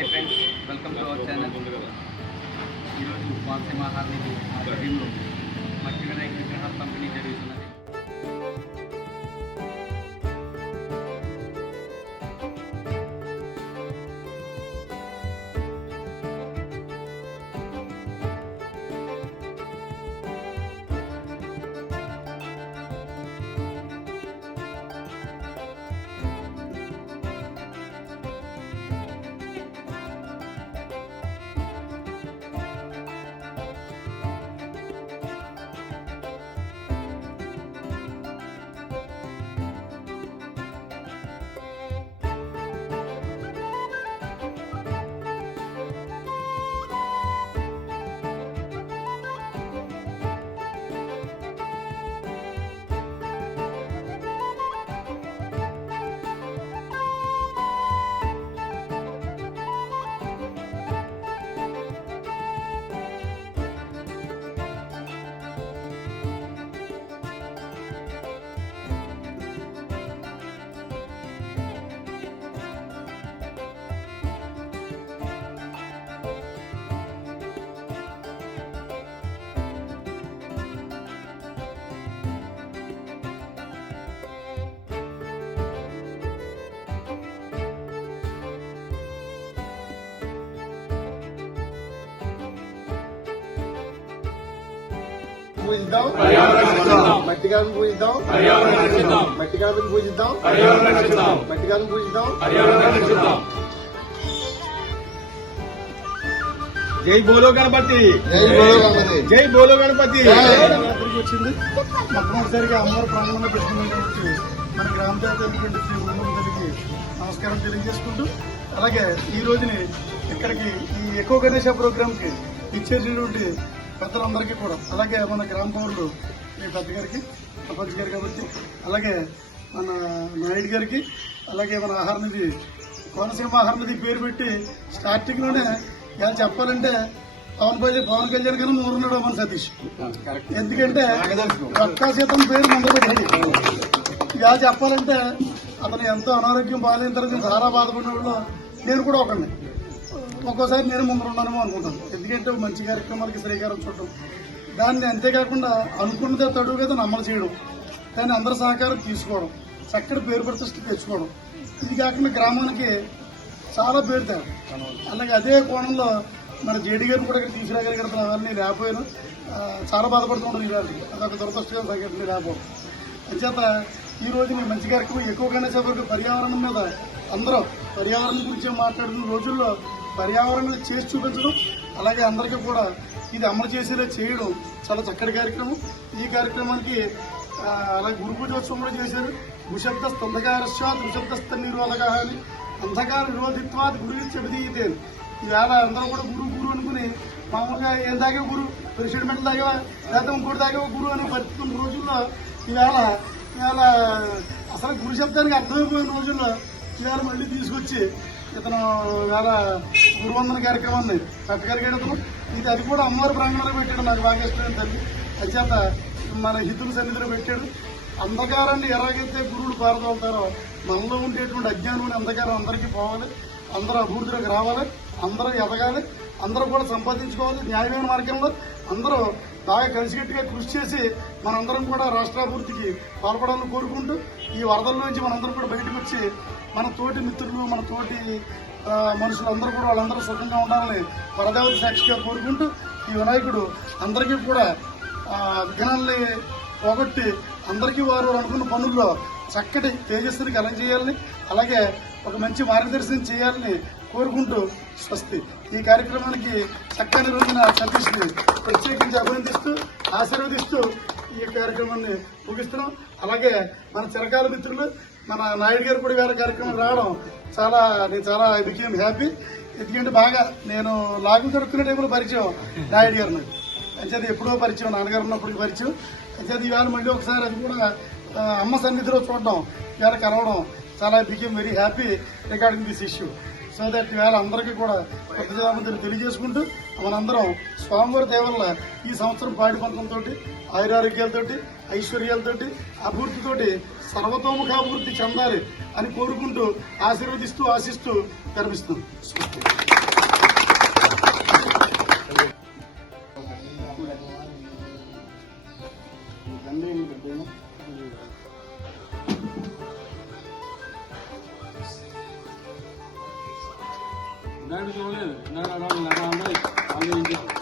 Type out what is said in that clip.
Hi friends welcome to our channel ఈరోజు కోనసీమ హార్నిధి ఆధ్వర్యంలో మట్టి వినాయక పూజిద్దాం. పూజిద్దాం. పూజిద్దాం. పూజిద్దాం. జై బోలో గణపతి. జై బోలో గణపతి. జై బోలో గణపతి. తిరిగి వచ్చింది మొట్టమొదటిసారిగా అమ్మవారి ప్రాంగణంలో పెట్టుకున్నటువంటి మన గ్రామ దేవత అయినటువంటి శ్రీ గుండమ్మ తల్లికి నమస్కారం తెలియజేసుకుంటూ అలాగే ఈ రోజుని ఇక్కడికి ఈ ఎకో గణేష ప్రోగ్రామ్కి ఇచ్చేసినటువంటి పెద్దలందరికీ కూడా అలాగే మన గ్రామ పౌరులు ఈ పెద్ద గారికి సర్పంచ్ గారు కాబట్టి అలాగే మన నాయుడు గారికి అలాగే మన ఆహారనిధి కోనసీమ ఆహారనిధి పేరు పెట్టి స్టార్టింగ్లోనే ఇలా చెప్పాలంటే పవన్ కళ్యాణ్ పవన్ కళ్యాణ్ గారు మూరున్నాడు మన సతీష్. ఎందుకంటే పక్కా శాతం పేరు ముందు పెట్టండి ఇలా చెప్పాలంటే అతను ఎంతో అనారోగ్యం బాగాలేని తర్వాత చాలా బాధపడిన వాళ్ళు నేను కూడా ఒకడిని. ఒక్కోసారి నేను ముందు ఉన్నానేమో అనుకుంటాను. ఎందుకంటే మంచి కార్యక్రమాలకి శ్రీకారం చుట్టం దాన్ని అంతేకాకుండా అనుకున్నదే తడువు కదా అమలు చేయడం. దాన్ని అందరి సహకారం తీసుకోవడం. చక్కటి పేరు ప్రతిష్ట తెచ్చుకోవడం. ఇది కాకుండా గ్రామానికి చాలా పేరు అలాగే అదే కోణంలో మన జేడీ గారిని కూడా ఇక్కడ తీసుకురాగలిగిన అవన్నీ లేకపోయాను చాలా బాధపడుతుంటాను ఇలాంటి అదొక దురదృష్టంగా తగ్గట్టు లేకపోవడం అంచేత ఈ రోజు మీ మంచి కార్యక్రమం ఎక్కువగానే చెప్పరు పర్యావరణం మీద అందరూ పర్యావరణం గురించి మాట్లాడుతున్న రోజుల్లో పర్యావరణం చేసి చూపించడం. అలాగే అందరికీ కూడా ఇది అమలు చేసేలా చేయడం చాలా చక్కటి కార్యక్రమం. ఈ కార్యక్రమానికి అలాగే గురు పూజోత్సవం కూడా చేశారు. భూశబ్ద స్తంధకారస్వాత్ భూశబ్దస్థ నిర్వాలగా అని. అంధకార నిరోధిత్వాత్ గురువు చెబితే ఈవేళ అందరూ కూడా గురువు గురువు అనుకుని మామూలుగా ఏం తాగే గురు? President medal తాగేవా? లేదా ఇంకోటి తాగేవా గురు అని పరిస్థితున్న రోజుల్లో ఈవేళ ఇవాళ అసలు గురు శబ్దానికి అర్థమైపోయిన రోజుల్లో ఇవాళ మళ్ళీ తీసుకొచ్చి ఇతను ఇవాళ గురువందన కార్యక్రమాన్ని పెట్టగలిగాడు ఇది అది కూడా అమ్మవారి ప్రాంగణంలో పెట్టాడు నాకు బాగా ఇష్టమైన తల్లి. అత్యంత మన హితుల సన్నిధిలో పెట్టాడు. అంధకారాన్ని ఎలాగైతే గురువులు పారదోలుతారో మనలో ఉండేటువంటి అజ్ఞానం అంధకారం అందరికీ పోవాలి. అందరూ అభివృద్ధిలోకి రావాలి. అందరూ ఎదగాలి. అందరూ కూడా సంపాదించుకోవాలి. న్యాయమైన మార్గంలో అందరూ బాగా కలిసికట్టుగా కృషి చేసి మనందరం కూడా రాష్ట్రాభివృద్ధికి పాల్పడాలని కోరుకుంటూ ఈ వరదల నుంచి మనందరం కూడా బయటకు వచ్చి మన తోటి మిత్రులు మన తోటి మనుషులందరూ కూడా వాళ్ళందరూ సుఖంగా ఉండాలని పరదేవత సాక్షిగా కోరుకుంటూ ఈ వినాయకుడు అందరికీ కూడా ఆ, విఘ్నాల్ని పోగొట్టి అందరికీ వారు అనుకున్న పనుల్లో చక్కటి తేజస్సుని కలగజేయాలని అలాగే ఒక మంచి మార్గదర్శనం చేయాలని కోరుకుంటూ స్వస్తి. ఈ కార్యక్రమానికి చక్కని రోజున సతీష్ని ప్రత్యేకించి అభినందిస్తూ ఆశీర్వదిస్తూ ఈ కార్యక్రమాన్ని ముగిస్తున్నాం. అలాగే మన చిరకాల మిత్రులు మన నాయుడు గారు కూడా వేరే కార్యక్రమం రావడం చాలా నేను చాలా బికేమ్ హ్యాపీ. ఎందుకంటే బాగా నేను లాగు దొరుకుతున్న టైంలో పరిచయం నాయుడు గారు నాకు అంచేది ఎప్పుడో పరిచయం నాన్నగారు ఉన్నప్పుడు పరిచయం. అంచేది ఇవాళ మళ్ళీ ఒకసారి అది కూడా అమ్మ సన్నిధిలో చూడడం ఇవాళ కలవడం చాలా became very happy regarding this issue. So that ఇవాళ అందరికీ కూడా కొత్త తెలియజేసుకుంటూ మనందరం స్వామివారి దేవల్ల ఈ సంవత్సరం పాడి పంతంతో ఆయురారోగ్యాలతోటి ఐశ్వర్యాలతోటి అభివృద్ధితోటి సర్వతోముఖ అభివృద్ధి చెందాలి అని కోరుకుంటూ ఆశీర్వదిస్తూ ఆశిస్తూ కనిపిస్తుంది Nerede oluyor? Nerede oluyor? Nerede oluyor?